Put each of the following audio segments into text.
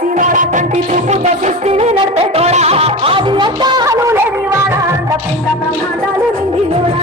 దాసినోడా కంటి చూపుతో సృష్టిని నడిపేటోడా ఆది అంతాలు లేనివాడా అంత పిండ బ్రహ్మాండాలు నిండినోడా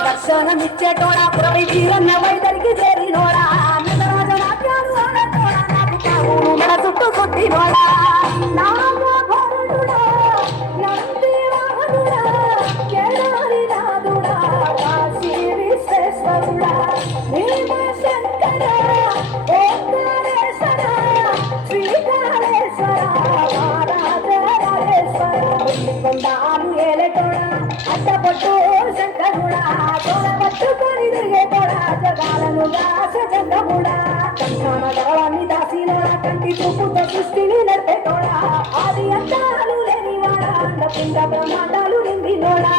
దర్శనమిచ్చేటోడా పురవై వీరన్న వైదరికి చేరినోడా రాజనాట్యాలు ఆడటోడా నాకు కావును మన చుట్టూ కొట్టినోడా నాగభరుడా నందివాహనుడా కేదారినాథుడా కాశీ విశ్వేశ్వరుడా భీమశంకర ఓంకారేశ్వర శ్రీకాళేశ్వర రాజరాజేశ్వర కొండాలు ఏలేటోడా అడ్డపట్టు శంకరుడా తోడబట్టుకొని తిరిగేటోడా జగాలను దాసజంగముడా కంఠాన గర్వాన్ని దాసినోడా కంటి చూపుతో సృష్టిని నడిపేటోడా ఆది అంతాలు లేనివాడా అండ పిండ బ్రహ్మాండాలు నిండినోడా